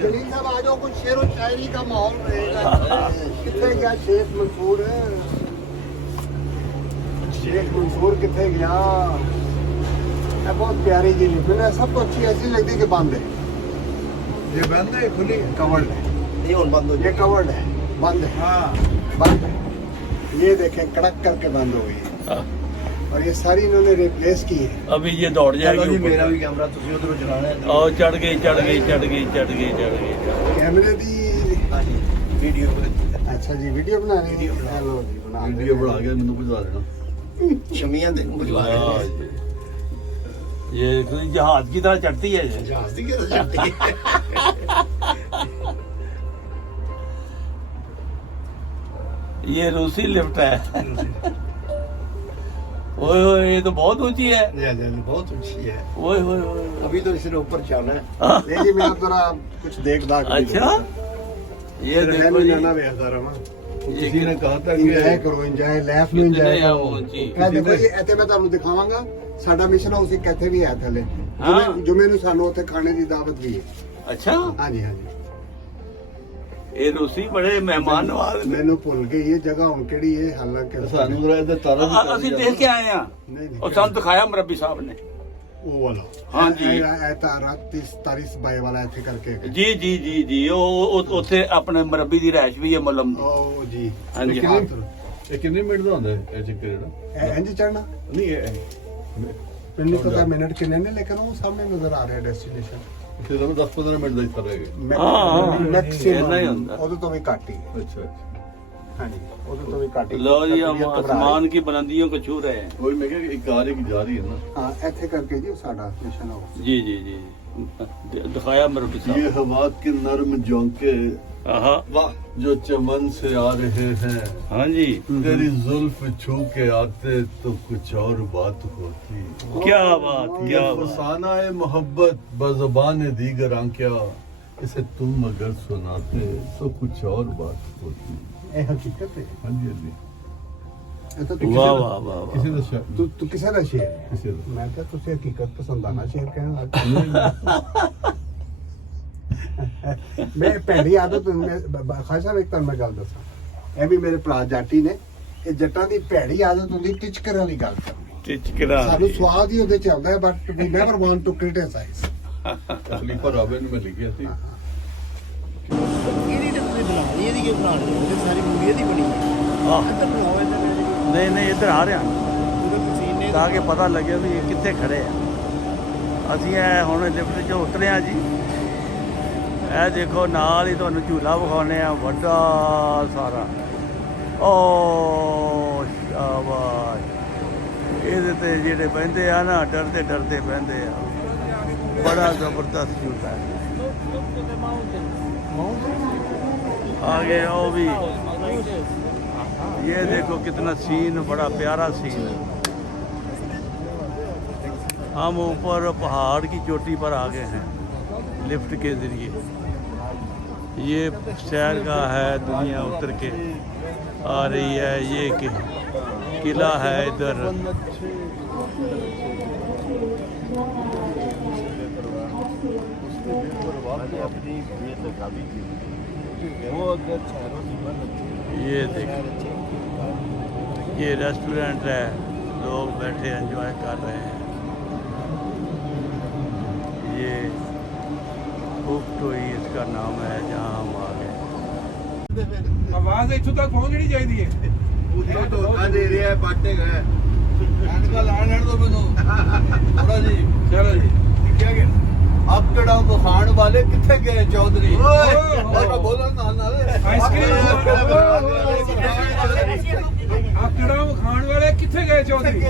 जलील साहब आ जाओ, कुछ शेर व शायरी का माहौल रहेगा। कितने गया शेख मंसूर? शेख मंसूर कितने गया? बहुत प्यारी जी लिखी है, सबको अच्छी ऐसी लगती कि बंद है। ये बंद है खुली है? कवर्ड है ये और बंद हो ये, कवर्ड है, बंद है। हाँ बंद है, ये देखें कड़क करके बंद हो गई है। और ये सारी इन्होंने रिप्लेस की है। अभी ये दौड़ चलो जाएगी जी ऊपर। मेरा भी कैमरा तुसी उधरों चलाना है और चढ़ गई चढ़ गई चढ़ गई चढ़ गई चढ़ गई। कैमरे दी हाँ जी वीडियो अच्छा जी, वीडियो बनानी है। वीडियो बना। हेलो जी, बना वीडियो बना के मैंने बुझा देना। शमिया दे बुझवा हाँ रहे जी। ये जहाज की तरह चढ़ती है ये। जहाज दी कैसे चलती है ये रूसी लिफ्ट है। ओए ओए ये तो बहुत ऊंची है। बहुत ऊंची है ओए ओए ओए। अभी तो इसने ऊपर जाना है नहीं जी, मैं जरा कुछ देख दाख भी अच्छा ये लूं। देखो मैं जी। जाना बेहतर है ना। किसी ने कहा था ਇੰਜੋਏ कि ਕਰੋ, ਇੰਜੋਏ ਲਾਈਫ ਨੂੰ ਇੰਜੋਏ ਕਿਤਨੇ ਆ ਕਰੋ। ਉਹ ਜੀ। ਇਹ ਦੇਖੋ ਜੀ, ਇੱਥੇ ਮੈਂ ਤੁਹਾਨੂੰ ਦਿਖਾਵਾਂਗਾ ਸਾਡਾ ਮਿਸ਼ਨ ਹਾਊਸ ਇੱਕ ਇੱਥੇ ਵੀ ਹੈ ਥੱਲੇ। ਹਾਂ। ਜੁਮੇ ਨੂੰ ਸਾਨੂੰ ਉੱਥੇ ਖਾਣੇ ਦੀ ਦਾਵਤ ਵੀ ਹੈ। अच्छा ਹਾਂਜੀ ਹਾਂਜੀ, ये रूसी बड़े मेहमान नवाज ने। ਮੈਨੂੰ ਭੁੱਲ ਗਈ ਇਹ ਜਗ੍ਹਾ ਹੁਣ ਕਿਹੜੀ ਹੈ, ਹਾਲਾਂਕਿ सानू जरा इधर तारा भी कर ਅਸੀਂ दिया। देख के आए हैं ਨਹੀਂ ਨਹੀਂ और ਸਾਨੂੰ ਦਿਖਾਇਆ ਮੁਰੱਬੀ ਸਾਹਿਬ ਨੇ। ਉਹ ਵਾਲਾ। ਹਾਂ ਜੀ। ਇਹ ਤਾਂ ਰਾਤੀ 27 ਬਾਈ ਵਾਲਾ ਇੱਥੇ ਕਰਕੇ ਹੈਗਾ। ਜੀ ਜੀ ਜੀ ਜੀ ਉਹ ਉੱਥੇ ਆਪਣੇ ਮੁਰੱਬੀ ਦੀ ਰਹਿਸ਼ ਵੀ ਹੈ ਮੁਲਮ ਦੀ। ਉਹ ਜੀ हाँ जी, हाँ। ਇਹ ਕਿੰਨੇ ਮਿੰਟ ਦਾ ਹੁੰਦਾ ਹੈ ਇਹ ਚੱਕਰ ਜਿਹੜਾ? ਇੰਜ ਚੜਨਾ ਨਹੀਂ ਇਹ ਮੈਨੂੰ ਪਤਾ ਮਿੰਟ ਕਿੰਨੇ ਨੇ, ਲੇਕਿਨ ਉਹ ਸਾਹਮਣੇ ਨਜ਼ਰ ਆ ਰਿਹਾ ਡੈਸਟੀਨੇਸ਼ਨ। ਤੇ ਤਾਂ 10-15 ਮਿੰਟ ਦਾ ਹੀ ਫਰਕ ਹੈ। ਹਾਂ, ਮੈਕਸਿਮਮ ਇੰਨਾ ਹੀ ਹੁੰਦਾ। ਉਹਦੇ ਤੋਂ ਵੀ ਘੱਟ ਹੀ। अच्छा ਹਾਂਜੀ, ਉਹਦੇ ਤੋਂ ਵੀ ਘੱਟ ਹੀ। लो जी हम तबीयत घबरा आसमान की बुलंदियों को छू रहे हैं। वही मैं क्या एक कार की जा रही है ना। ਹਾਂ ਇੱਥੇ ਕਰਕੇ ਜੀ ਸਾਡਾ ਮਿਸ਼ਨ ਹਾਊਸ। जी जी जी दिखाया मुरब्बी ये साहब। हवा के नर्म झोंके हाँ वाह जो चमन से आ रहे हैं, हाँ जी तेरी जुल्फ छू के आते तो कुछ और बात होती। क्या बात ये क्या बात। फसाना है मोहब्बत बज़बान दीगर आंक्या, इसे तुम अगर सुनाते तो कुछ और बात होती। ਇਹ ਹਕੀਕਤ ਹੈ। हाँ जी हाँ जी। ਇਹ ਤਾਂ वाह वाह वाह किसी वाह। का शायद ਤੂੰ ਕਿਸੇ ਦਾ ਸ਼ੇਰ ਹੈ। किसी का ਮੈਂ ਤਾਂ ਤੁਸੀਂ ਹਕੀਕਤ ਪਸੰਦਾਨਾ ਸ਼ੇਰ ਕਹਿਣ ਲੱਗ ਪਏ। ਮੈਂ ਪਹਿਲੀ ਆਦਤ ਖਾਸ ਸਾਹਿਬ ਇੱਕ ਤਾਂ ਮੈਂ ਗੱਲ ਦੱਸਾਂ, ਇਹ ਵੀ ਮੇਰੇ ਭਰਾ ਜਾਟੀ ਨੇ, ਇਹ ਜੱਟਾਂ ਦੀ ਭੈੜੀ ਆਦਤ ਹੁੰਦੀ ਟਿਚਕਰ ਵਾਲੀ ਗੱਲ ਕਰਨੀ। टिचकरा ਸਾਨੂੰ ਸਵਾਦ ਹੀ ਉਹਦੇ ਚ ਆਉਂਦਾ ਹੈ, but we never want to criticise. खलीफा राबिन में लिखी थी। ਇਹਦੀ ਤਾਂ ਤੁਸੀਂ ਬਣਾਉਣੀ ਇਹਦੀ ਕੀ ਬਣਾਉਣੀ ਉਹਦੀ ਸਾਰੀ ਮੂਵੀ ਇਹਦੀ ਬਣੀ ਹੈ हाँ। ਇੱਧਰ ਬਣਾਓ ਇੱਧਰ नहीं नहीं इधर आ रहे हैं ਉਹਦੇ ਤੁਸੀਂ ਨੇ ਤਾਂ ਕਿ ਪਤਾ ਲੱਗੇ ਵੀ ਇਹ ਕਿੱਥੇ ਖੜੇ ਆ। ਅਸੀਂ ਇਹ ਹੁਣ ਲਿਫਟ 'ਚੋਂ ਉਤਰੇ ਆ ਜੀ। ਇਹ ਦੇਖੋ ਨਾਲ ਹੀ ਤੁਹਾਨੂੰ ਝੂਲਾ ਵਿਖਾਉਂਦੇ ਆ ਵੱਡਾ ਸਾਰਾ। ਓ ਸ਼ਾਬਾਸ਼। ਇਹਦੇ ਤੇ ਜਿਹੜੇ ਬਹਿੰਦੇ ਆ ਨਾ ਡਰਦੇ ਡਰਦੇ ਬਹਿੰਦੇ ਆ। ਬੜਾ ਜ਼ਬਰਦਸਤ ਝੂਲਾ ਹੈ। आगे वो भी ये देखो कितना सीन, बड़ा प्यारा सीन है। हम ऊपर पहाड़ की चोटी पर आ गए हैं लिफ्ट के ज़रिए। ये शहर का है, दुनिया उतर के आ रही है। ये किला है इधर। ये देखो ये रेस्टोरेंट है, लोग बैठे एंजॉय कर रहे हैं। ये हुई इसका नाम है जहाँ हम आ गए। ਆਵਾਜ਼ ਇੱਥੋਂ ਤੱਕ ਪਹੁੰਚਣੀ ਚਾਹੀਦੀ ਹੈ। पूरा धोखा दे रहा है बाटे गए। ਐਨਕਾ ਲਾਣ ਲੈਣ ਦੋ ਮੈਨੂੰ ਥੋੜਾ ਜੀ ਚਲੋ ਜੀ क्या गया अब कड़ा बखान वाले किथे गए चौधरी? ओए, बोलो ना ना आइसक्रीम ਆਕੜਾ ਖਾਣ ਵਾਲੇ ਕਿੱਥੇ ਗਏ ਚੌਧਰੀ?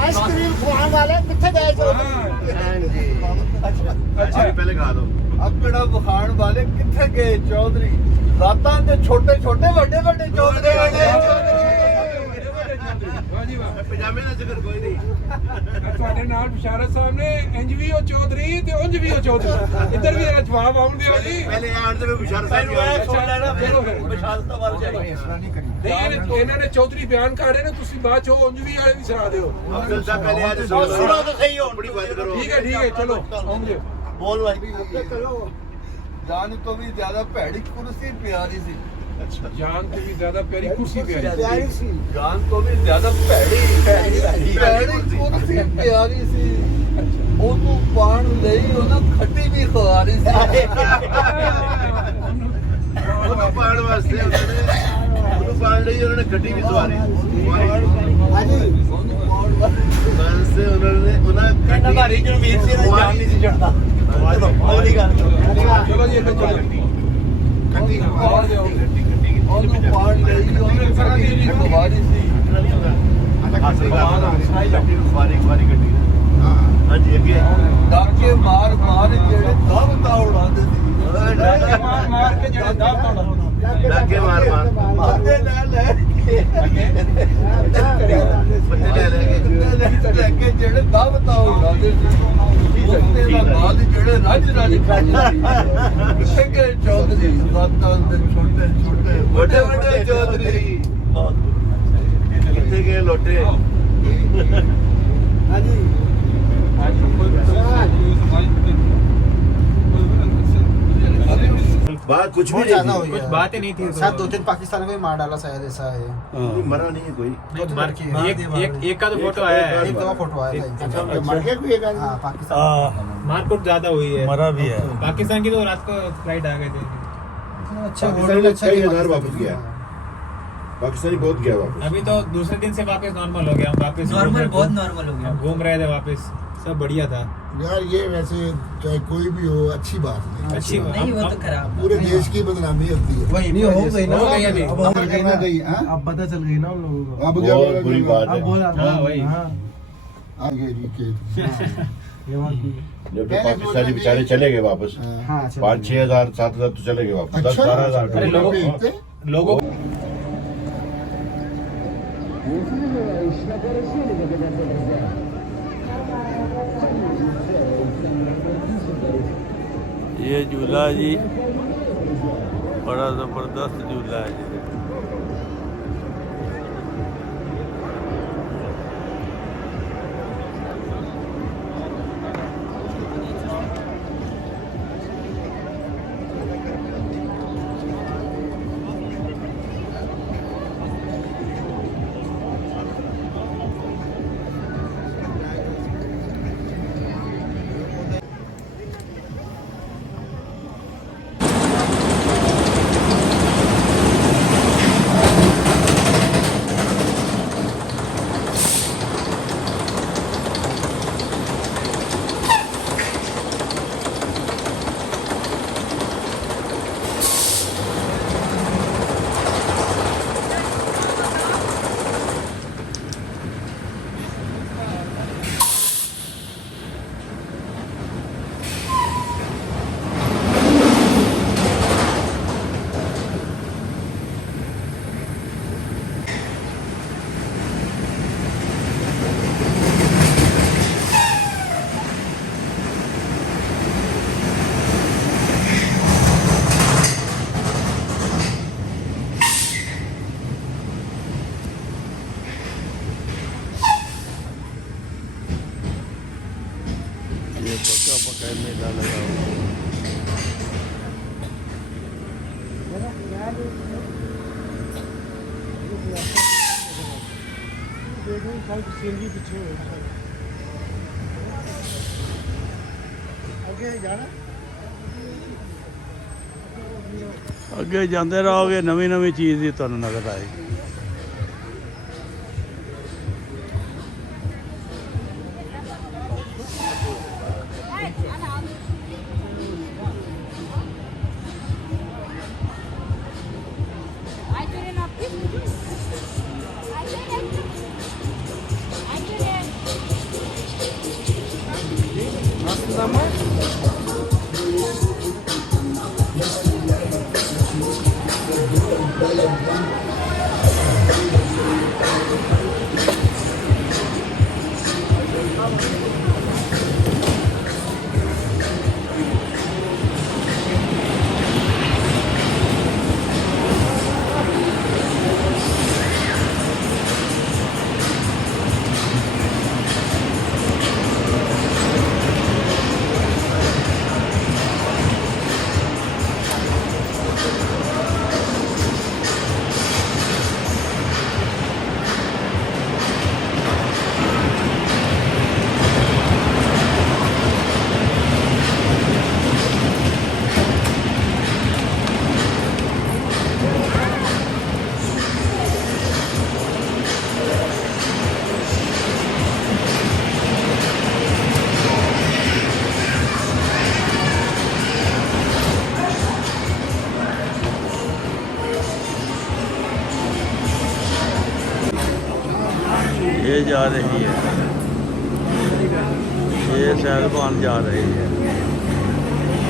ਆਈਸਕ੍ਰੀਮ ਖਵਾਉਣ ਵਾਲੇ ਕਿੱਥੇ ਗਏ ਅੱਛਾ पहले खा दो। अब कड़ा बखान वाले किथे गए चौधरी? रातां ते छोटे छोटे बड़े बड़े चौधरी ਵਾਹ ਜੀ ਵਾਹ। पजामे ना जिक्र कोई नहीं। ਤੁਹਾਡੇ ਨਾਲ ਬਸ਼ਾਰਤ ਸਾਹਿਬ ਨੇ ਇੰਜ ਵੀ ਉਹ ਚੌਧਰੀ ਤੇ ਉਂਝ ਵੀ ਉਹ ਚੌਧਰੀ। ਇੱਧਰ ਵੀ ਜਵਾਬ ਆਉਂਦੇ ਹੋ ਜੀ। पहले यार से बिशार ਮੈਨੂੰ ਇਹ ਸੁਣ ਲੈਣਾ ਚਲੋ ਫਿਰ। ਵਿਸ਼ਾਲਤਾ ਵੱਲ ਜਾਈਏ ਨਹੀਂ ਇਹਨਾਂ ਨੇ ਚੌਧਰੀ ਬਿਆਨ ਕਰ ਰਹੇ ਨੇ, ਤੁਸੀਂ ਬਾਅਦ ਚੋਂ ਉਂਝ ਵੀ ਵਾਲੇ ਵੀ ਸੁਣਾ ਦਿਓ। अफजल साहब पहले यार ਸੁਣੋ ਤਾਂ ਸਹੀ ਹੁਣ बड़ी बात करो। ਠੀਕ ਹੈ ਠੀਕ ਹੈ, ਚਲੋ ਉਂਝ। ਬੋਲ ਭਾਈ जान तो भी ज्यादा भैड़ी कुर्सी प्यारी सी जान तो भी ज्यादा प्यारी कुर्सी प्यारी जान तो भी ज्यादा भैड़ी कुर्सी प्यारी सी ਉਹਨੂੰ ਪਾਣ ਲਈ ਉਹਨਾਂ ਖੱਟੀ ਵੀ ਖਵਾ ਰਹੀ ਸੀ ਉਹਨੂੰ ਪਾਣ ਵਾਸਤੇ ਉਹਨੂੰ ਪਾਣ ਲਈ ਉਹਨਾਂ ਨੇ ਗੱਡੀ ਵੀ ਸਵਾਰੀ ਹਾਂਜੀ ਵਾਸਤੇ ਉਹਨਾਂ ਕਹਿੰਦਾ ਭਾਰੀ ਜਿਹਨੂੰ ਵੀਰ ਸੀ ਨਾ ਜਾਨ ਨਹੀਂ ਸੀ ਛੱਡਦਾ ਉਹਦੀ ਗੱਲ ਚਲੋ ਜੀ ਇੱਥੇ ਚਲੋ ਗੱਡੀ ਪਾਣ ਦਿਓ ਉਹਨੂੰ ਪਾਣ ਲਈ ਉਹਨੇ ਖੱਟੀ ਵੀ ਖਵਾ ਰਹੀ ਸੀ ਸਵਾਰੀ ਗੱਡੀ ਹਾਂਜੀ ਅੱਗੇ ਡਾਕੇ ਮਾਰ ਜਿਹੜੇ ਦਵਤਾ ਉਡਾਉਂਦੇ ਸੀ ਮਾਰ ਕੇ ਜਿਹੜੇ ਦਾਬ ਤੋੜਾ ਲਾਗੇ ਮਾਰ ਮਾਰਦੇ ਨਾਲ ਲੈ ਕੇ ਲੈ ਕੇ ਜਿਹੜੇ ਦਵਤਾ ਉਡਾਉਂਦੇ ਸੀ ਉੱਤੇ ਦਾ ਨਾਲ ਜਿਹੜੇ ਰੱਜ ਖਾਂਦੇ ਸੀ ਕਿ ਚੌਧਰੀ ਰਾਤਾਂ ਦੇ ਛੋਟੇ ਵੱਡੇ ਚੌਧਰੀ ਕਿੱਥੇ ਗਏ ਲੋਟੇ बात कुछ भी ज्यादा नहीं हो गया, कुछ बात ही नहीं थी शायद 2-3 पाकिस्तान को ही मार डाला शायद ऐसा है थी। मरा नहीं है कोई एक का तो फोटो आया है एक दफा फोटो आया था मर गया कोई एक हाँ पाकिस्तान मारकुट ज्यादा हुई है मरा भी है पाकिस्तान की तो रात को फ्लाइट आ गए थे अच्छा पाकिस्तानी लोग 6,000 वापस गया पाकिस्तानी बहुत गया वापस अभी तो दूसरे दिन से वापस नॉर्मल हो गया हम वापस बहुत नॉर्मल हो गया घूम रहे थे वापस सब बढ़िया था यार ये वैसे चाहे कोई भी हो अच्छी बात नहीं अच्छी नहीं वो तो खराब पूरे देश की बदनामी होती है वही नहीं हो गई ना हो गई अभी अब हम करना गई हाँ? अब पता चल गई ना हम लोगों को अब क्या बहुत बुरी बात है हाँ वही आगे जी के जब तो पाकिस्तानी बेचारे चले गए वापस हाँ 5,000 6,000 7,000 तो चले गए वापस 10,000 अरे 12,000 लोगों ये झूला जी बड़ा ज़बरदस्त झूला है जी ये पक्का पक्का मेला लगा हुआ है ਅੱਗੇ ਜਾਂਦੇ ਰਹੋਗੇ ਨਵੀਂ ਨਵੀਂ ਚੀਜ਼ ਦੀ ਤੁਹਾਨੂੰ ਨਜ਼ਰ ਆਏਗੀ ये जा रही है, ये सैलबान जा रही है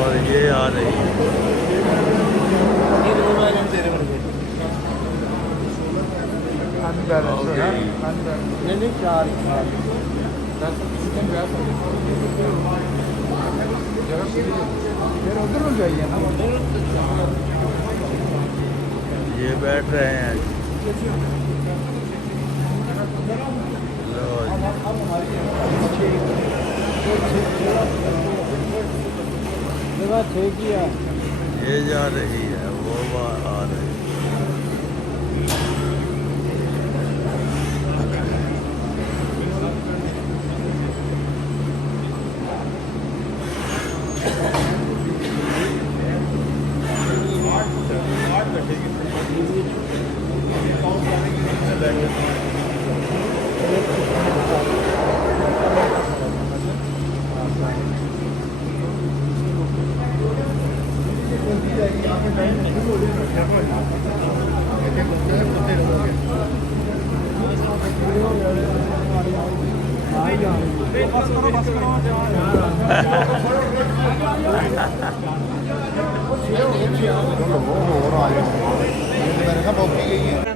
और ये आ रही है। ये बैठ रहे हैं। लो जी। ये जा रही है, वो आ रही है।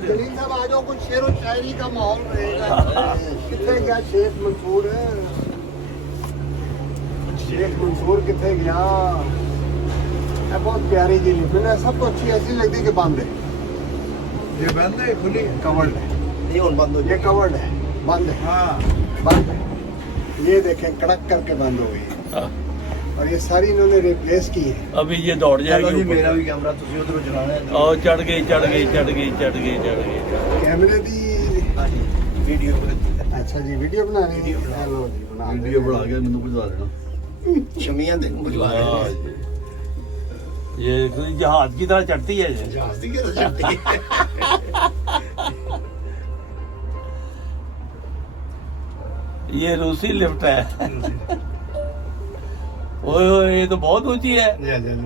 जलील साहब आ जाओ, कुछ शेर और शायरी का माहौल रहेगा। कितने गया शेख मंसूर? शेख मंसूर कितने गया? बहुत प्यारी जी लिखी, मैंने सबको अच्छी ऐसी लगती कि बंद है। ये बंद है खुली कवर्ड है, ये बंद हो ये कवर्ड है, बंद है, हाँ बंद है। ये देखें कड़क करके बंद हो गई है। और ये सारी इन्होंने रिप्लेस की है। अभी ये दौड़ जाएगी ऊपर। मेरा भी कैमरा तुम उधर चलाना है और चढ़ गई चढ़ गई चढ़ गई चढ़ गई चढ़ गई। कैमरे दी वीडियो अच्छा जी, वीडियो बनानी है। हेलो जी, बना वीडियो बढ़ा गया मैंने बुझा देना शमियां देख बुझवा हाँ जी। ये जहाज की तरह चढ़ती है ये। ये रूसी लिफ्ट है। ओए ओए, ये तो बहुत ऊंची है।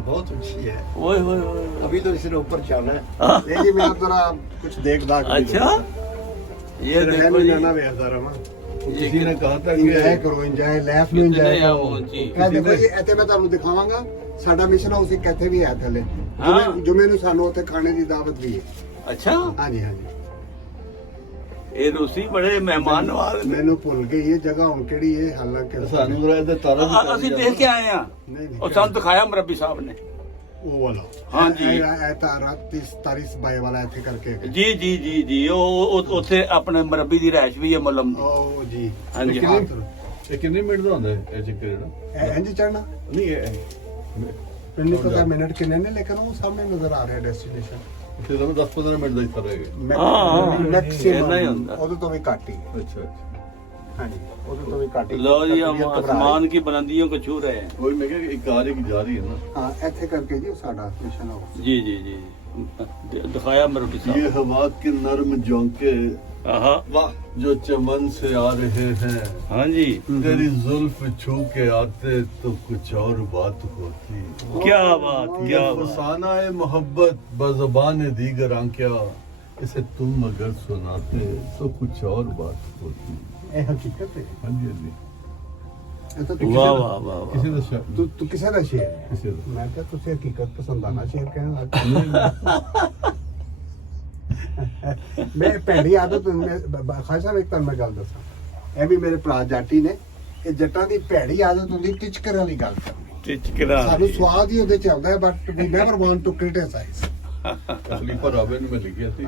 बहुत अच्छी है। ओए ओए ओए। अभी तो इसने ऊपर चलना है। नहीं जी, मैं जरा कुछ देख दाख अच्छा, ये देखो जी, जाना बेहतर है ना। किसी ने कहा था ਇੰਜੋਏ कि ਕਰੋ, ਇੰਜੋਏ ਲੈਫਟ ਨੂੰ ਇੰਜੋਏ ਕਿਤਨੇ ਆ ਕਰੋ। ਉਹ ਜੀ? ਇਹ ਦੇਖੋ ਜੀ, ਇੱਥੇ ਮੈਂ ਤੁਹਾਨੂੰ ਦਿਖਾਵਾਂਗਾ ਸਾਡਾ ਮਿਸ਼ਨ ਹਾਊਸ ਇੱਕ ਇੱਥੇ ਵੀ ਹੈ ਥੱਲੇ। ਹਾਂ। ਜੁਮੇ ਨੂੰ ਸਾਨੂੰ ਉੱਥੇ ਖਾਣੇ ਦੀ ਦਾਵਤ ਵੀ ਹੈ। अच्छा, ਹਾਂਜੀ ਹਾਂਜੀ, ये रूसी बड़े मेहमान नवाज ने। ਮੈਨੂੰ ਭੁੱਲ ਗਈ ਇਹ ਜਗ੍ਹਾ ਹੁਣ ਕਿਹੜੀ ਹੈ, ਹਾਲਾਂਕਿ ਸਾਨੂੰ ਜਰਾ ਇਹਦੇ ਤਾਰਾ ਵੀ ਅਸੀਂ ਦੇਖ ਕੇ ਆਏ ਆ ਨਹੀਂ ਨਹੀਂ और ਸਾਨੂੰ ਦਿਖਾਇਆ ਮਰਬੀ ਸਾਹਿਬ ਨੇ। ਉਹ ਵਾਲਾ ਹਾਂ ਜੀ। ਇਹ ਤਾਂ ਰਾਤ 30 ਬਾਈ ਵਾਲਾ ਇੱਥੇ ਕਰਕੇ ਹੈਗਾ। ਜੀ ਜੀ ਜੀ ਜੀ, ਉਹ ਉੱਥੇ ਆਪਣੇ ਮਰਬੀ ਦੀ ਰਹਿਸ਼ ਵੀ ਹੈ ਮਲਮ ਦੀ। ਉਹ ਜੀ ਹਾਂਜੀ ਕਿੰਨੇ ਇਹ ਕਿੰਨੇ ਮਿੰਟ ਦਾ ਹੁੰਦਾ ਹੈ ਇਹ ਚੱਕਰ ਜਿਹੜਾ ਇੰਜ ਚੜਨਾ ਨਹੀਂ ਇਹ ਮੈਨੂੰ ਪਤਾ ਮਿੰਟ ਕਿੰਨੇ ਨੇ, ਲੇਕਿਨ ਉਹ ਸਾਹਮਣੇ ਨਜ਼ਰ ਆ ਰਿਹਾ ਡੈਸਟੀਨੇਸ਼ਨ। ਫਿਰ ਤਾਂ 10-15 ਮਿੰਟ ਦਾ ਹੀ ਫਰਕ ਹੈ ਹਾਂ, ਮੈਕਸਿਮਮ ਇੰਨਾ ਹੀ ਹੁੰਦਾ। ਉਹਦੇ ਤੋਂ ਵੀ ਘੱਟ ਹੀ। ਅੱਛਾ ਹਾਂਜੀ, ਉਹਦੇ ਤੋਂ ਵੀ ਘੱਟ ਹੀ। लो जी, हम तकरीबन घबरा आसमान की बुलंदियों को छू रहे हैं। ਕੋਈ ਮੈਂ ਕਿਹਾ ਇੱਕ ਆ ਰਹੀ ਜਾ ਰਹੀ ਹੈ ਨਾ ਹਾਂ, ਇੱਥੇ ਕਰਕੇ ਜੀ ਉਹ ਸਾਡਾ ਮਿਸ਼ਨ ਹਾਊਸ। जी जी जी, दिखाया मरबी ये साहब। हवा के नर्म झोंके हाँ वाह जो चमन से आ रहे हैं, हाँ जी, तेरी जुल्फ छू के आते तो कुछ और बात होती। क्या बात, ये क्या बात। फसाना है मोहब्बत बज़बान दीगर आंक्या, इसे तुम अगर सुनाते तो कुछ और बात होती। ਇਹ ਹਕੀਕਤ ਹੈ। हाँ जी हाँ जी, ਇਹ ਤਾਂ वाह वाह वाह वाह। किसी का शक ਤੂੰ ਕਿਸੇ ਦਾ ਸ਼ੇਰ ਹੈ। किसी का ਮੈਂ ਤਾਂ ਤੁਸੀਂ ਹਕੀਕਤ ਪਸੰਦਾਨਾ ਸ਼ੇਰ ਕਹਿਣ ਲੱਗ ਮੈਂ ਭੈੜੀ ਆਦਤ ਖਾਸ ਸਾਹਿਬ ਇੱਕ ਤਾਂ ਮੈਂ ਗੱਲ ਦੱਸਾਂ, ਇਹ ਵੀ ਮੇਰੇ ਭਰਾ ਜਾਟੀ ਨੇ, ਇਹ ਜੱਟਾਂ ਦੀ ਭੈੜੀ ਆਦਤ ਹੁੰਦੀ ਟਿਚਕਰ ਵਾਲੀ ਗੱਲ ਕਰਨੀ। टिचकरा ਸਾਨੂੰ ਸਵਾਦ ਹੀ ਉਹਦੇ ਚ ਆਉਂਦਾ ਹੈ, but we never want to criticise. असली पर आवे ने मैं लिखी थी